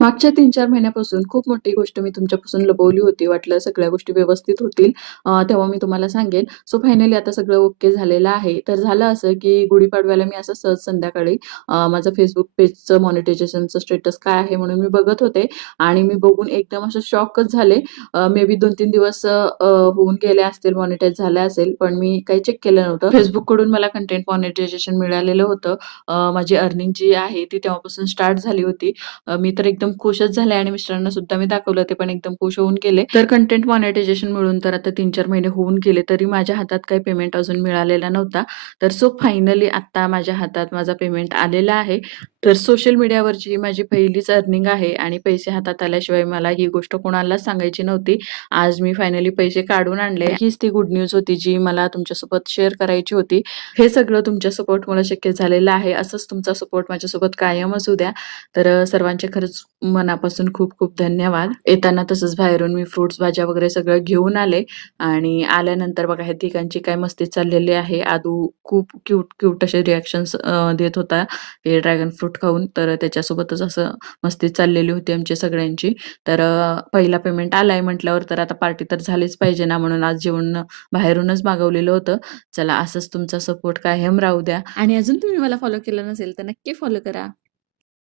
मागच्या 3-4 महिन्यापासून खूप मोठी गोष्ट मी तुमच्यापासून लपवली होती. वाटलं सगळ्या गोष्टी व्यवस्थित होतील तेव्हा मी तुम्हाला सांगेन. सो फायनली आता सगळं ओके झालेलं आहे. तर झालं असं, की गुढीपाडव्याला मी असं सहज संध्याकाळी माझं Facebook पेजचं मॉनिटायझेशनचं स्टेटस काय आहे म्हणून मी बघत होते आणि मी बघून एकदम असं शॉकच झाले. मे बी 2-3 दिवस होऊन गेले असतील, मॉनिटाईज झालं असेल, पण मी काही चेक केलं नव्हतं. Facebookकडून मला कंटेंट मॉनिटायझेशन मिळालेलं होतं. माझी अर्निंग जी आहे ती तेव्हापासून स्टार्ट झाली होती. मी तर एकदम खुशच झाले आणि मिस्टरांना सुद्धा मी दाखवलं. ते पण एकदम खुश होऊन गेले. तर कंटेंट मॉनिटायझेशन मिळून तर आता 3-4 महिने होऊन गेले, तरी माझ्या हातात काही पेमेंट अजून मिळालेला नव्हता. तर सो फायनली आता माझ्या हातात माझा पेमेंट आलेला आहे. तर सोशल मीडियावरची ही माझी पहिलीच अर्निंग आहे आणि पैसे हातात आल्याशिवाय मला ही गोष्ट कोणालाच सांगायची नव्हती. आज मी फायनली पैसे काढून आणले. हीच ती गुड न्यूज होती जी मला तुमच्यासोबत शेअर करायची होती. हे सगळं तुमच्या सपोर्टमुळे शक्य झालेलं आहे. असंच तुमचा सपोर्ट माझ्यासोबत कायमच होऊ द्या. तर सर्वांचे खरंच मनापासून खूप-खूप धन्यवाद. येताना तसंच बाहेरून मी फ्रुट्स, भाज्या वगैरे सगळं घेऊन आले आणि आल्यानंतर बघा ह्या तिघांची काय मस्ती चाललेली आहे. आदू खूप क्यूट असे रिएक्शन्स देत होता हे ड्रॅगन फ्रूट खाऊन. तर त्याच्यासोबतच असं मस्ती चाललेली होती आमची सगळ्यांची. तर पहिला पेमेंट आलाय म्हटल्यावर तर आता पार्टी तर झालीच पाहिजे ना, म्हणून आज जेवण बाहेरूनच मागवलेलं होतं. चला असंच तुमचा सपोर्ट कायम राहू द्या आणि अजून तुम्ही मला फॉलो केलं नसेल तर नक्की फॉलो करा.